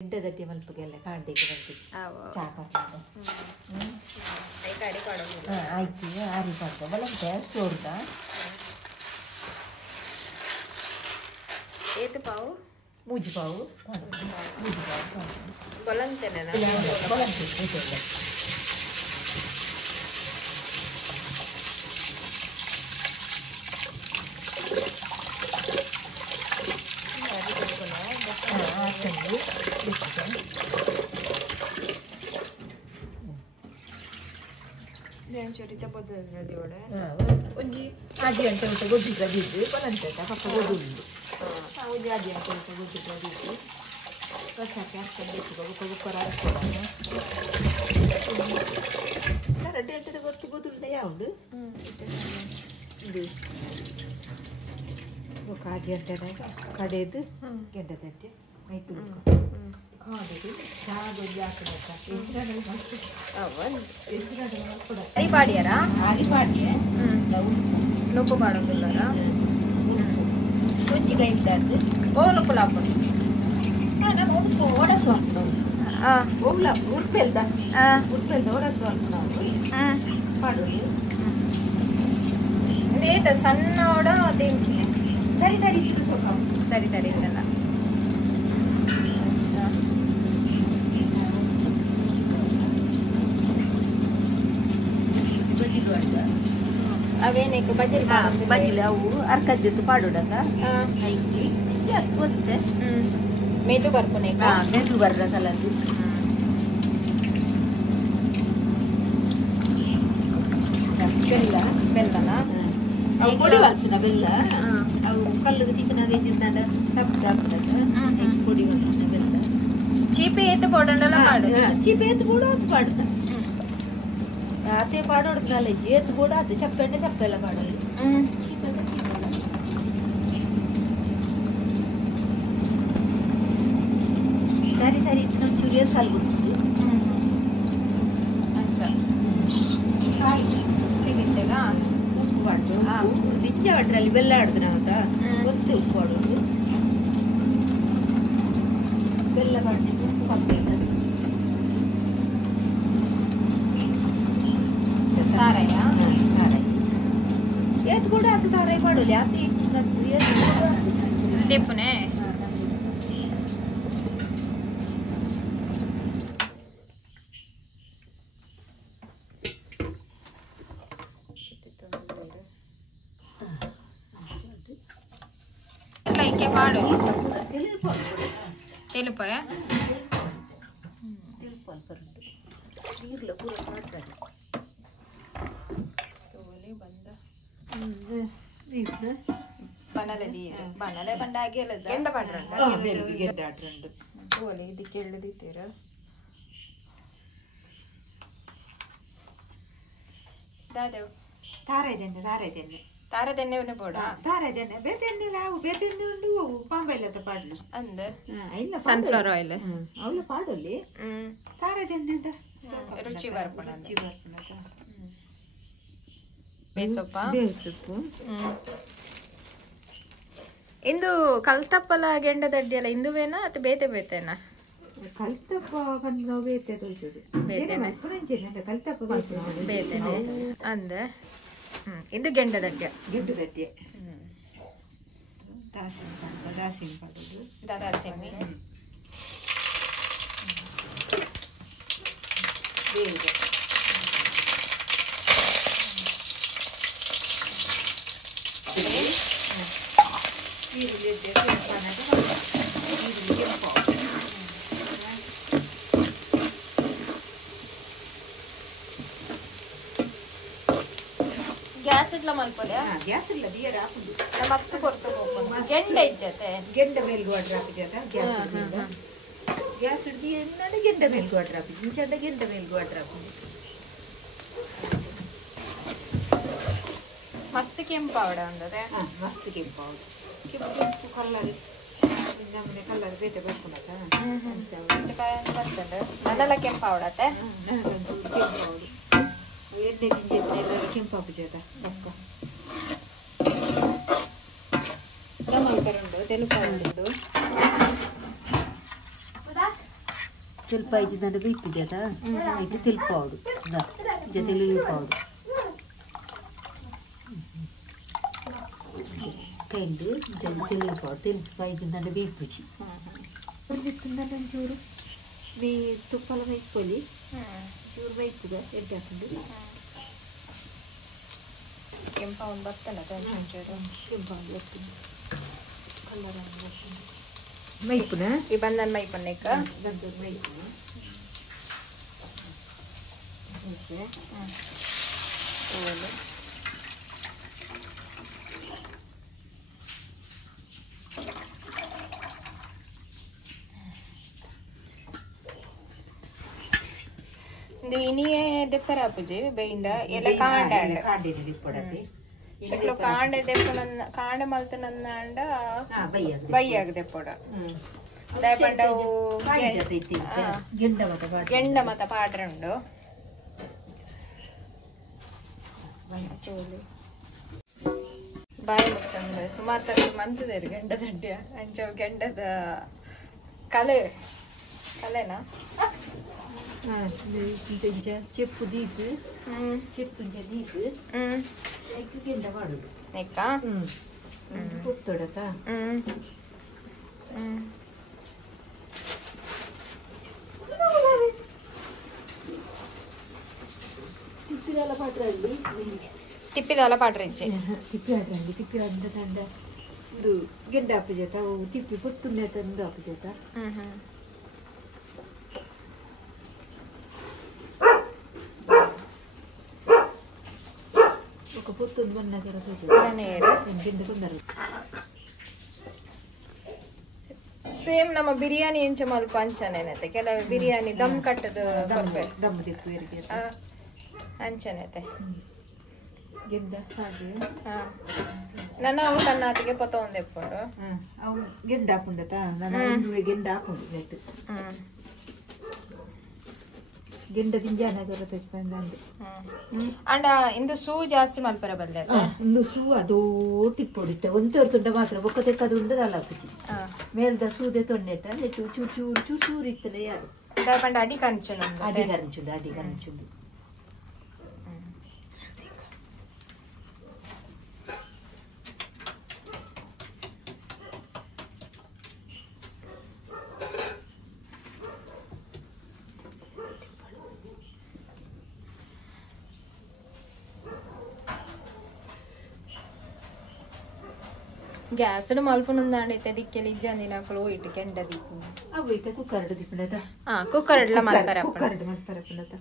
ಗಡ್ಡೆದಟ್ಟಿ ಮಲ್ಪಗೆಲ್ಲ ಕಾಂಡಿಗೆ ಬಂದು ಚಾ ಪಡ್ದು ಆಯ್ತು ಆರಿ ಪಡ್ದು ಬಲಂತೆ ಸ್ಟೋರ್ದ ಏತು ಪಾವು ಮೂಜಿ ಪಾವು ಮೂಜಿ ಪಾವು ಬಲಂತೆನೆ ಬಲಂತೆ ಒಂಜಿ ಆಜಿ ಗಂಟೆ ಊಟ ಗೊಜ್ಜಿದ್ದು ಬಲಂತೆ ಪಪ್ಪ ಗೊಜ್ಜುಂಡು ಒಂಜಿ ಆಜಿ ಗಂಟೆ ಊಟ ಗೊಜ್ಜಿದ್ದು ಕಚ್ಚಾಕಿ ಹಾಕ್ಕೊಂಡು ಇಟ್ಕೊಂಡು ಕುಕ್ಕರ್ ಹಾಕ್ಕೊಂಡು ರೆಡ್ಡಿ ಗಂಟೆ ಗೊತ್ತು ಗೊತ್ತುಂಟ ಯಾವುದು ಇದು ಆಜಿ ಗಂಟೆದಾಗ ಕಡೆದು ಗೆಡ್ಡೆ ತಟ್ಟೆ ಆಯ್ತು ಕಾಡೆದು ಚಾ ಗೊಜ್ಜು ಹಾಕಬೇಕು ಅರಿಪಾಡಿಯರಾ ಅರಿಪಾಡಿಯೇ ಲೋಪ ಮಾಡೋದಿಲ್ಲರ కొంచెం ఇట్టారు ఓలకుల అప్పుడు మనం ఉప్పు ఓడసు అంటున్నాం ఓలా ఉర్పెల్దా ఉర్పెల్దా ఓడసు అంటున్నాం పడులి ಇದೇತ ಸಣ್ಣ ಓಡ ದೇಂಚಿ ತರಿ ತರಿ ಇಟ್ಕೋಕ ತರಿ ತರಿ ಇದೆಲ್ಲ ಅವೇನಕ್ಕೆ ಬಜಲ್ ಬಜಿಲ ಅವು ಅರ್ಕಜ್ಜತ್ತು ಪಾಡೋಡಕ ಐತಿ ಗೊತ್ತೆ ಮೆದು ಬರ್ಕೊನೇಕ ಮೆದು ಬರ್ರ ಕಲಂದು ಬೆಲ್ಲ ಬೆಲ್ಲನ పొడి వలసిన బెల్ల కళ్ళు తీసినాక వేసిందంట పొడి వలసిన బెల్ల చీపి ఎత్తు పోడండల పాడు చీపి ఎత్తు కూడా అది పాడుతా అతే పాడోడు కాలేజీ ఎత్తు కూడా అది చెప్పండి చెప్పేలా పాడాలి సరే సరే ನಮ್ಮ ಚೂರಿಯ ಸಾಲ್ಬಿಡ್ತೀವಿ ಸಿಗುತ್ತೆಲ್ಲ ಉಪ್ಪು ಪಾಡು ನಿಜ ಅಡ್ರಲ್ಲಿ ಬೆಲ್ಲ ಆಡ್ದು ನಾವತ್ತ ಗೊತ್ತು ಉಪ್ಪು ಪಾಡೋದು ಬೆಲ್ಲ ಪಾಡಿ ಉಪ್ಪು ಹಾಕಬೇಕು ತಾರಯ್ಯ ತಾರಾಯಿ ಏತ್ ಕೂಡ ಅದು ತಾರಾಯಿ ಪಾಡೋಲಿ ಅತಿ ಲೆಪ್ಪುನೆ లైకే పాడు తెలిపోయా ನೀರ್ಲ ಪೂರ ಮಾಡ್ತಾರೆ ಬನಲದಿ ಬನಲೆ ಬಂಡಾಗಿ ಅಲ್ಲದ ಎಂಡ ಪಡ್ರಂಡ ಗೆಡ್ಡ ಆಟ್ರಂಡು ಓಲೆ ಇದಕ್ಕೆ ಎಳ್ಳದಿತ್ತೀರ ದಾದೇವ್ ತಾರಾಯ್ದೆಣ್ಣೆ ತಾರದೆಣ್ಣೆವನ್ನೇ ಪೋಡ ತಾರಾಯ್ದೆಣ್ಣೆ ಬೇತೆಣ್ಣೆ ನಾವು ಬೇತೆಣ್ಣೆ ಉಂಡು ಪಾಂಬೈಲತ್ತ ಪಾಡ್ನ ಅಂದ ಇಲ್ಲ ಸನ್ಫ್ಲವರ್ ಆಯಿಲ್ ಅವಳ ಪಾಡಲ್ಲಿ ತಾರಾಯ್ದೆಣ್ಣೆ ಉಂಟ ರುಚಿ ಬರ್ಪಣ ರುಚಿ ಬರ್ಪಣ ಬೇಸೊಪ್ಪ ಬೇಸೊಪ್ಪು ಇಂದು ಕಲ್ತಪ್ಪಲ ಗೆಂಡದಡ್ಡಿ ಅಲ್ಲ ಇಂದುವೇನಾ ಅಥವಾ ಬೇತೆ ಬೇತೆನಾ ಕಲ್ತಪ್ಪ ಬಂದು ಬೇತೆ ತೋರಿಸೋದು ಬೇತೆನೆ ಕಲ್ತಪ್ಪ ಬೇತೆನೆ ಅಂದ ಇದು ಗೆಂಡದಡ್ಡಿ ಗೆಡ್ಡದಡ್ಡಿ ದಾಸಿನ ಪಾಡೋದು ದಾದಾಸೆಮ್ಮಿ ಬೇರೆ ಗ್ಯಾಸ್ ಇಟ್ಲ ಮಲ್ಪೊಲೆ ಗ್ಯಾಸ್ ಇಲ್ಲ ಬಿಯರ್ ಹಾಕುದು ಮಸ್ತ್ ಕೊರ್ತು ಗೆಂಡ ಇಜ್ಜತೆ ಗೆಂಡ ಮೇಲ್ಗೆ ವಾಟರ್ ಹಾಕಿದ್ಯಾತ ಗ್ಯಾಸ್ ಹಿಡ್ದು ಏನಾದ್ರೆ ಗೆಂಡ ಮೇಲ್ಗೆ ವಾಟರ್ ಹಾಕಿದ್ದು ಇಂಚಡ್ಡ ಗೆಂಡ ಮೇಲ್ಗೆ ವಾಟರ್ ಹಾಕುದು ಮಸ್ತ್ ಕೆಂಪಾವಡ ಅಂದದೆ ಮಸ್ತ್ ಕೆಂಪು ಕೆಂಪು ಕಲ್ಲರಿ ನಮ್ಮನೆ ಕಲ್ಲರ್ ಬೇತೆ ಬರ್ಕೊಂಡಾಗ ಬರ್ತದೆ ನನ್ನೆಲ್ಲ ಕೆಂಪಾವಡತ್ತೆ ಕೆಂಪು ಎಣ್ಣೆ ಗಿಂಜೆಲ್ಲ ಕೆಂಪಾಗ್ಬಿಟ್ಟದ ಪಕ್ಕ ಮಲ್ಪರುಂಡು ತೆಲುಪು ಉಂಡು ಸ್ವಲ್ಪ 5 ದಂಡ ಬೇಕಿದೆ ಅದ ಇದು ತಿಳ್ಪೌಡು ಜೊತೆಲಿ ಪೌಡು ಕೈಂಡು ತಿಳಿಪೌಡು ತಿಳಿಪ 5 ದಂಡ ಬೇಕುಚಿ ಬಿತ್ತಂದ ಒಂಚೂರು ಮೇ ತುಪ್ಪಲ ಬೇಯಿಸ್ಕೊಳ್ಳಿ ಚೂರು ಬೇಯ್ತದ ಎಡ್ಡೆ ಹಾಕೊಂಡು ಕೆಂಪವನ್ ಬರ್ತಲ್ಲ ಕೆಂಪವನ್ ಬರ್ತೀನಿ ಕಲ್ಲರ್ ಬರ್ತೀನಿ ಮೈಪುನ ಈ ಬಂದನ್ ಮೈಪನ್ನೇಕ ಗಂಧದ ಮೈಪುನ ಓಕೆ ಓಲೆ ಇದು ಇನಿಯೇ ದೆಪ್ಪರ ಅಪ್ಪುಜಿ ಬೇಂಡ ಎಲ್ಲ ಕಾಂಡ ಕಾಂಡಿನ ದಿಪ್ಪಡತೆ ಇಟ್ಲು ಕಾಂಡ ದೆಪ್ಪನ ಕಾಂಡ ಮಲ್ತನನ್ನ ಅಂಡ ಬೈಯಾಗ ದೆಪ್ಪಡ ದಯಪಂಡವು ಗೆಂಡ ಮತ ಪಾಡ್ರೆ ಉಂಡು ಬಾಯಿ ಮುಚ್ಚಂದ್ರೆ ಸುಮಾರು ಸಲ ಮಂತದೇರು ಗೆಂಡ ದಡ್ಡ ಅಂಚ ಗೆಂಡದ ಕಲೆನಾ చెప్పు దీపు చెప్పు దీపు కింద వాడు పొత్తుడక తిప్పిదాల పాటరండి తిప్పిదాల పాటరించి తిప్పిరండి దండ ಇದು ಗೆಡ್ಡ ಹಾಪು ಜೇತ ತಿಪ್ಪಿ ಪುತ್ತುನ್ನೆ ತಂದು ಹಾಪು ಜೇತ ఒక పొత్తుంది మొన్న ಸೇಮ್ ನಮ್ಮ ಬಿರಿಯಾನಿ ಇಂಚ ಮಲ್ಪ ಅಂಚನೇನೈತೆ ಕೆಲವು ಬಿರಿಯಾನಿ ದಮ್ ಕಟ್ಟದು ದಮ್ ದಿಪ್ಪು ಅಂಚನೈತೆ ಗೆಡ್ಡ ಹಾಗೆ ನನ್ನ ಅವು ತನ್ನ ಅತ್ತಿಗೆ ಪೊತ್ತ ಒಂದು ಎಪ್ಪುಂಡು ಅವು ಗೆಡ್ಡ ಹಾಕೊಂಡತ ನಾನು ಗೆಡ್ಡ ಹಾಕೊಂಡು ನೆಟ್ಟು ಗೆಂಡ ದಿಂಜಾನ ಬರುತ್ತೆ ಅಂಡ ಇಂದು ಸೂ ಜಾಸ್ತಿ ಮಲ್ಪರ ಬಲ್ಲೆ ಒಂದು ಸೂ ಅದು ಟಿಪ್ಪೊಡಿತ್ತೆ ಒಂದು ತೋರ್ಸುಂಡ ಮಾತ್ರ ಬೊಕ್ಕ ತೆಕ್ಕದು ಉಂಡ ಅಲ್ಲ ಕುಚಿ ಮೇಲ್ದ ಸೂದೆ ತೊನ್ನೆಟ್ಟ ನೆಟ್ಟು ಚೂರು ಚೂರು ಚೂರು ಚೂರು ಇತ್ತಲ್ಲ ಯಾರು ದಯಪಂಡ ಅಡಿ ಕಂಚುಂಡು ಅಡಿ ಕಂಚುಂಡು ಗ್ಯಾಸ್ ಮಲ್ಪುನುಂದಾಂಡೈತೆ ದಿಕ್ಕೆಲಿ ಇಜ್ಜಂದಿನಕಲು ಇಟ್ಟು ಕೆಂಡ ದಿಕ್ಕು ಅವು ಐತೆ ಕುಕ್ಕರ್ಡ್ ದಿಪ್ಪುನದ ಕುಕ್ಕರ್ ಇಡ್ಲ ಮಲ್ಪರ ಕುಕ್ಕರ್ಡ್ ಮಲ್ಪರ ಪುನದ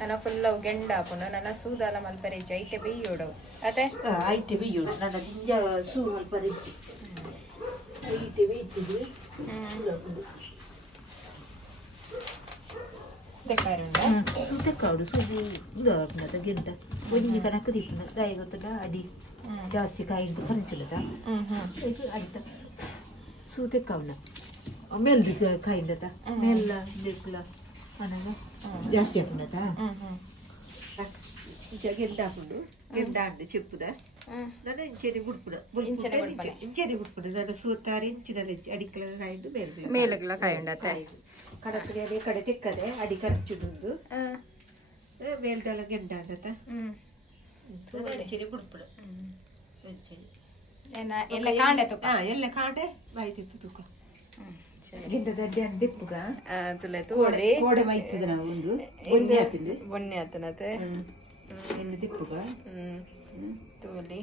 ನನ್ನ ಫುಲ್ ಅವು ಗೆಂಡ ಹಾಪುಂಡು ನನ್ನ ಸೂದಾಲ ಮಲ್ಪರೆ ಇಜ್ಜ ಐಟೆ ಬೇಯೋಡವು ಅತೆ ಐಟೆ ಬೇಯೋಡು ನನ್ನ ದಿಂಜ ಸೂ ಮಲ್ಪರೆ ಇಜ್ಜಿ ಐಟೆ ಬೇಯ್ತಿದ್ವಿ ತೆಕ್ಕಾಡು ಸೂಜಿ ಉದಾಹರಣದ ಗೆಂಡ ಒಂಜಿ ಕನಕ ದಿಪ್ಪುನ ದಾಯಿ ಗೊತ್ತುಂಡ ಅಡಿ ಜಾಸ್ತಿ ಕಾಯಿಂದು ಕಂಚುಲದ ಅಡಿತ ಸೂ ತೆಕ್ಕಾವ್ನ ಮೆಲ್ರಿ ಕಾಯಿಂಡದ ಮೆಲ್ಲ ದಿಕ್ಕುಲ ಅನಗ ಜಾಸ್ತಿ ಹಾಕೊಂಡದ ಗೆಡ್ಡ ಹಾಕೊಂಡು ಗೆಡ್ಡ ಅಂಡು ಚೆಪ್ಪುದ ನಾನು ಇಂಚೆರಿ ಬುಡ್ಪುಡ ಇಂಚೆರಿ ಬುಡ್ಪುಡ ನಾನು ಸೂತಾರಿ ಇಂಚಿನಲ್ಲಿ ಅಡಿಕಲ ಕಾಯಿಂಡು ಮೇಲಗ್ಲ ಕಾಯಿಂಡ ಕಡಪಡಿ ಅದೇ ಕಡೆ ತೆಕ್ಕದೆ ಅಡಿ ಕರಚುಡುಂದು ಮೇಲ್ದೆಲ್ಲ ಗೆಡ್ಡ ಅಂಡತ ಇಂಚೆರಿ ಬುಡ್ಪುಡ ಎಲ್ಲ ಕಾಂಡೆ ಬಾಯ್ತಿತ್ತು ತೂಕ ಗಿಡ್ಡದ ಅಡ್ಡಿ ಅಂಡ್ ದಿಪ್ಪುಗ ಕೋಡೆ ಮೈತದ ನಾವು ಒಂದು ಬೊಣ್ಣೆ ಆತನತೆ ಎಲ್ಲಿ ದಿಪ್ಪುಗ ತೋಲಿ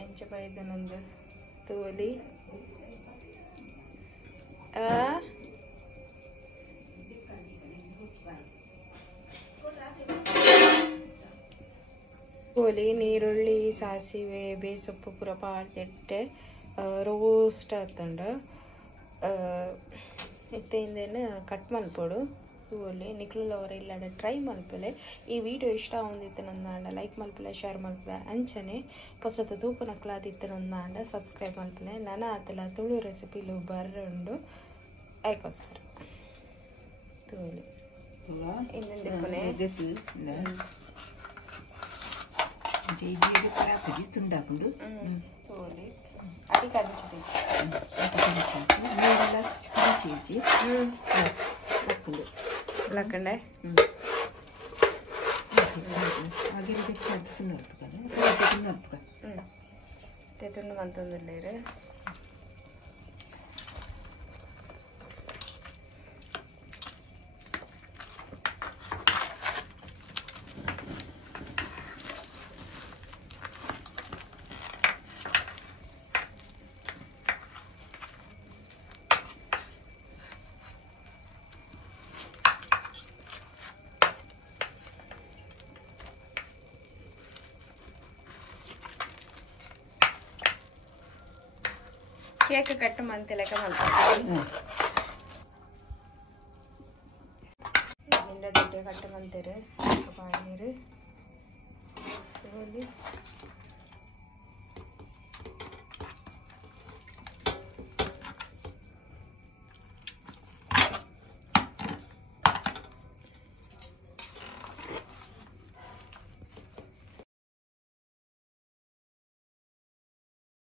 ಎಂಚ ಬೈದನೊಂದು ತೋಲಿ ಕೋಲಿ ನೀರುಳ್ಳಿ ಸಾಸಿವೆ ಬೇಸೊಪ್ಪು ಪೂರ ಪಾಡ್ದಿಟ್ಟೆ ರೋಸ್ಟ್ ಆತಂಡ ಇತ್ತೆಯಿಂದೇನು ಕಟ್ ಮಲ್ಪೋಡು ತೂವಲ್ಲಿ ನಿಕ್ಲುಲ್ ಅವರ ಇಲ್ಲಾಡ ಟ್ರೈ ಮಲ್ಪಲೆ ಈ ವಿಡಿಯೋ ಇಷ್ಟ ಆಗೊಂದಿತ್ತು ನಂದಾಂಡ ಲೈಕ್ ಮಲ್ಪಲೆ ಶೇರ್ ಮಲ್ಪಲೆ ಅಂಚನೆ ಹೊಸತು ತೂಪು ನಕ್ಲಾದಿತ್ತು ನಂದಾಂಡ ಸಬ್ಸ್ಕ್ರೈಬ್ ಮಲ್ಪಲೆ ನನ ಆತಲ ತುಳು ರೆಸಿಪಿಲು ಬರ್ರುಂಡು ಐಕೋಸ್ಕರ ತೂವಲಿ ಇನ್ನೊಂದಿಪ್ಪನೆ ತೂವಲಿ ಅಡಿ ಕಲಿಸಿ ಲಕ್ಕಂಡೆ ತೆತ್ತುಂಡು ಮಂತೊಂದುಲ್ಲೇರು ಕೇಕ್ ಕಟ್ ಮಂತೆಲೆಕ ಮಲ್ಪಡ್ತೀನಿ ನಿಂಡ ದೊಡ್ಡ ಕಟ್ ಮಂತೆರು ಬಾಣೀರು